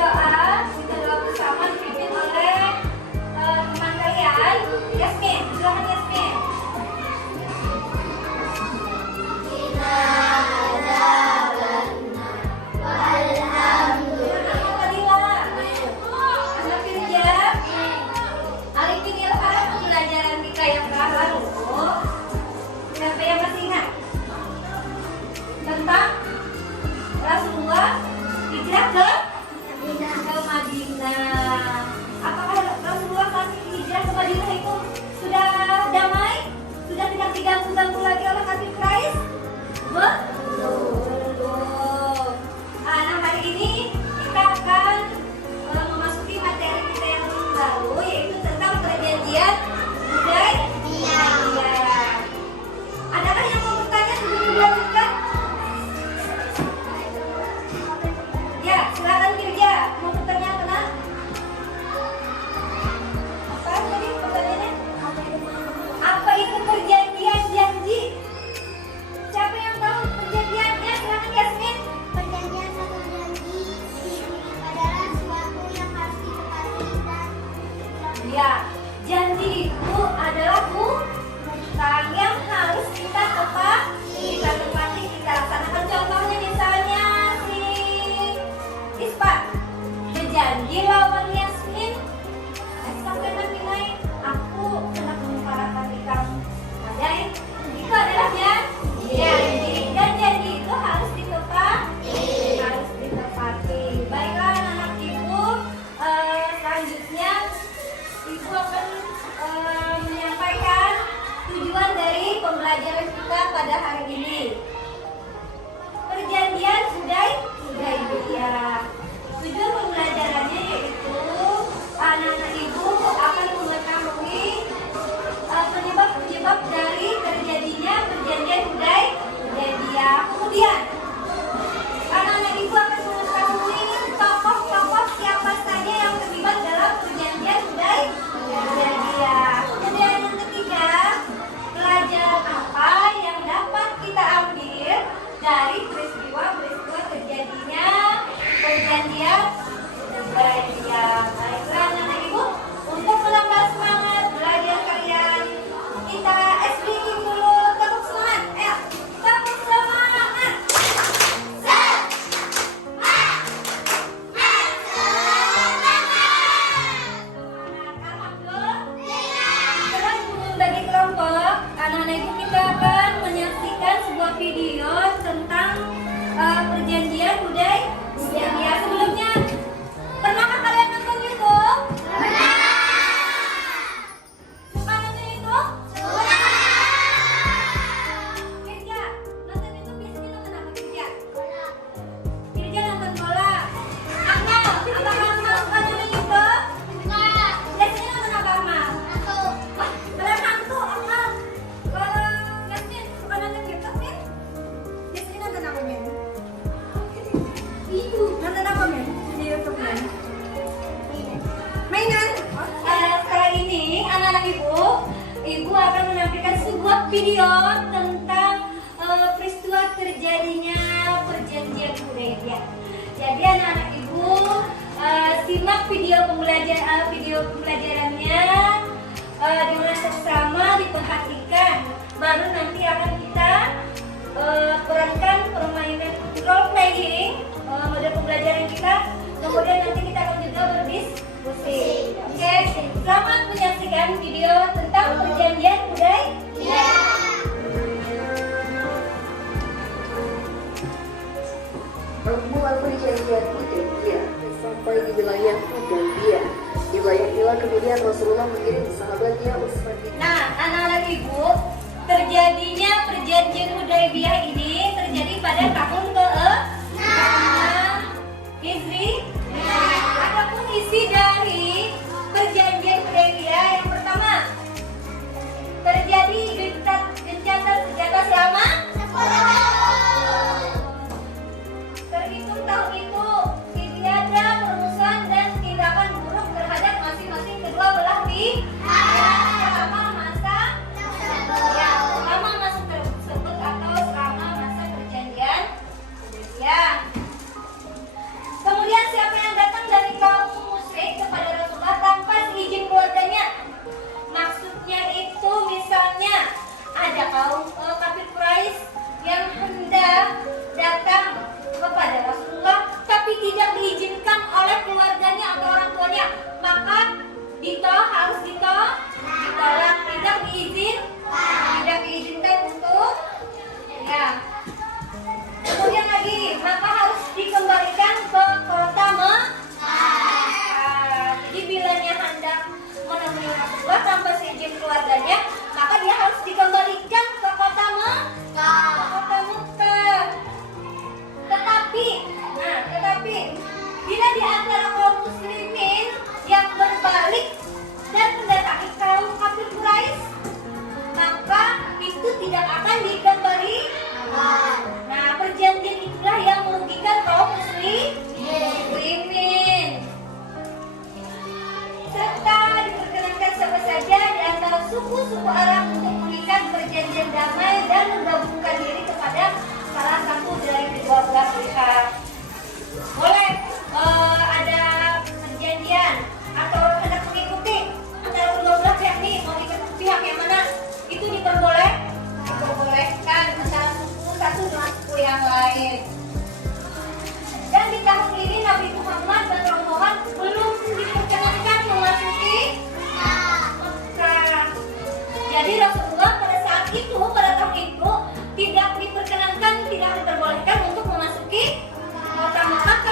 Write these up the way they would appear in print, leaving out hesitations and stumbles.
kita doa bersama dipimpin oleh teman kalian, Yasmin. Silakan Yasmin. Siapa yang masih ingat tentang Rasulullah hijrah ke Madinah? Apakah Rasulullah saat hijrah ke Madinah itu sudah damai? Sudah tidak diganggu-ganggu lagi oleh kafir Quraisy? Belum. Nah, hari ini kita akan memasuki materi kita yang baru, yaitu tentang perjanjian Hudaybiyah. Adakah yang mau bertanya sebelum dilanjutkan? Ya, silakan Kirja. Mau bertanya apa? Apa tadi pertanyaannya? Apa itu perjanjian janji? Siapa yang tahu perjanjiannya? Silakan Yasmin. Perjanjian atau janji adalah suatu yang harus ditepati dan Ya, janji itu adalah hutang yang harus kita tepati, kita laksanakan. Contohnya misalnya si Ispa berjanji lawan Yasmin, sampai nanti naik aku hendak mengutarakan di kamu. Nah, itu adalah janji, dan janji itu harus ditepati. Baiklah anak ibu, selanjutnya ibu akan menyampaikan tujuan dari pembelajaran kita pada hari ini. Perjanjian Hudaybiyah. Tujuan pembelajarannya yaitu anak-anak ibu akan mengetahui penyebab-penyebab dari terjadinya perjanjian Hudaybiyah. Kemudian anak-anak ibu akan mengetahui tokoh-tokoh siapa saja yang terlibat dalam perjanjian Hudaybiyah. Kemudian yang ketiga, pelajaran apa yang dapat kita ambil dari peristiwa-peristiwa terjadinya perjanjian Hudaybiyah. Baiklah anak-anak ibu, untuk menambah semangat belajar kalian, kita SBQ dulu. Tepuk semangat. Ayo, tepuk semangat. Terus membagi kelompok, anak-anak ibu kita akan menyaksikan sebuah video tentang perjanjian Hudaybiyah. Sebelumnya, pernahkah kalian nonton YouTube? Pernah. Suka nonton YouTube? Kirja, nonton YouTube biasanya nonton apa Kirja? Kirja nonton bola. Akmal, apakah Akmal suka nonton YouTube? Biasanya nonton apa Akmal? Wah, kalian hantu Akmal. Kalau Yasmin suka nonton YouTube Min? Biasanya nonton apa Min? Nonton apa Min? Di YouTube Min? Mainan. Sekarang ini anak-anak ibu akan menampilkan sebuah video tentang peristiwa terjadinya perjanjian Hudaybiyah. Jadi anak-anak ibu simak video pembelajarannya dengan seksama, diperhatikan. Baru nanti akan kita perankan permainan role playing, mode pembelajaran kita. Kemudian nanti kita akan juga berdiskusi. Oke, selamat menyaksikan video tentang perjanjian Hudaybiyah. Pertemuan perjanjian Hudaybiyah sampai di wilayah Hudaybiyah. Di wilayah inilah kemudian Rasulullah mengirim sahabatnya Utsman bin Nah, anak-anak ibu, terjadinya perjanjian Hudaybiyah ini terjadi pada tahun ke-6 Hijri. Adapun isi dari perjanjian Hudaybiyah yang pertama, terjadi gencatan senjata selama terhitung tahun itu tiada permusuhan dan tindakan buruk terhadap masing-masing kedua belah pihak selama masa tersebut atau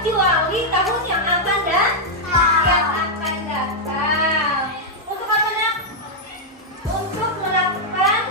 kecuali tahun yang akan datang. Untuk apa nak? Untuk melakukan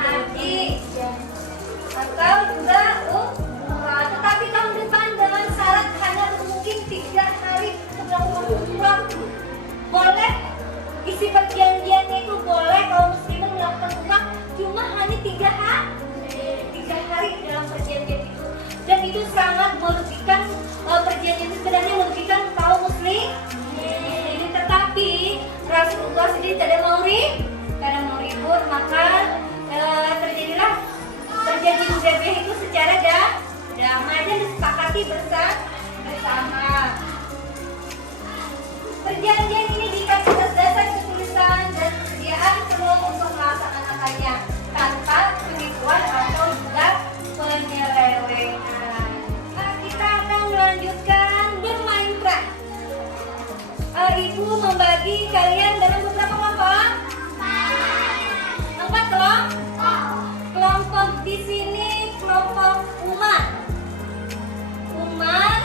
haji atau juga umrah. Tetapi tahun depan dengan syarat hanya mungkin 3 hari untuk melakukan umrah. Boleh isi perjanjiannya itu boleh kalau muslimin melakukan umrah cuma hanya 3 hari dalam perjanjian itu, dan itu sangat merugikan. Perjanjian itu sebenarnya merugikan kaum muslim. Tetapi Rasulullah sendiri tidak mau ribut, maka terjadilah perjanjian Hudaybiyah itu secara damai dan disepakati bersama. Perjanjian ini diikat atas dasar ketulisan dan kesediaan semua untuk melaksanakannya tanpa penipuan atau juga penyelewengan. Kita akan melanjutkan bermain peran. Ibu membagi kalian dalam beberapa kelompok. 4 kelompok. Di sini kelompok Umar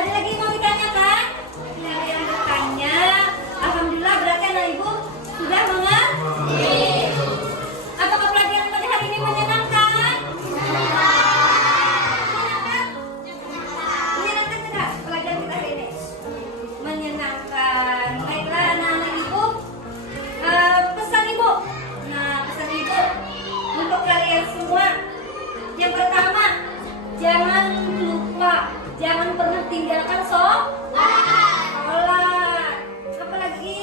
Ada lagi yang mau ditanyakan? Tidak ada yang bertanya. Alhamdulillah berarti anak ibu sudah mengerti. Apakah pelajaran pada hari ini menyenangkan? Menyenangkan? Menyenangkan tidak pelajaran kita hari ini? Menyenangkan. Baiklah anak-anak ibu. Pesan ibu. Nah, pesan ibu untuk kalian semua. Yang pertama, jangan lupa, jangan pernah tinggalkan sholat. Apalagi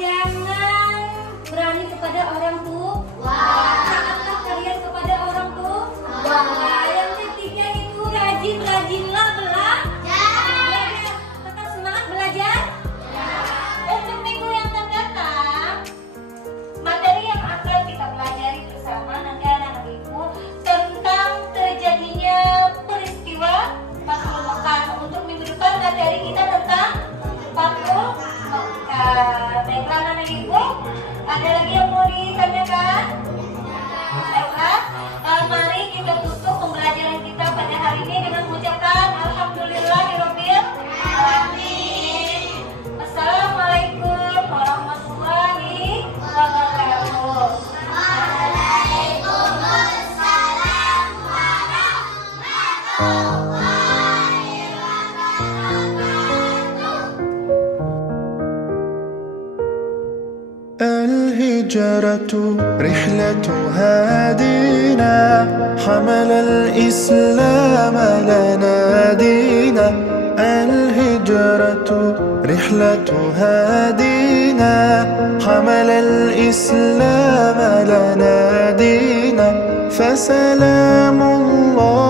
jangan berani kepada orang tua. Taatlah kalian kepada orang tua. Yang ketiga itu rajinlah belajar. Tetap semangat belajar. Untuk minggu yang akan datang, materi yang akan kita pelajari bersama nanti anak-anak ibu tentang terjadinya peristiwa Fathul Mekah. Untuk minggu depan materi kita tentang Fathul Mekah. Baiklah anak-anak ibu, ada lagi yang mau ditanyakan? Baiklah, mari kita tutup pembelajaran kita pada hari ini dengan mengucapkan Alhamdulillahirabbil alamin. Assalamualaikum warahmatullahi wabarakatuh. Waalaikumsalam warahmatullahi wabarakatuh. الهجرة رحلة هادينا حمل الإسلام لنا دينا الهجرة رحلة هادينا حمل الإسلام لنا دينا فسلام الله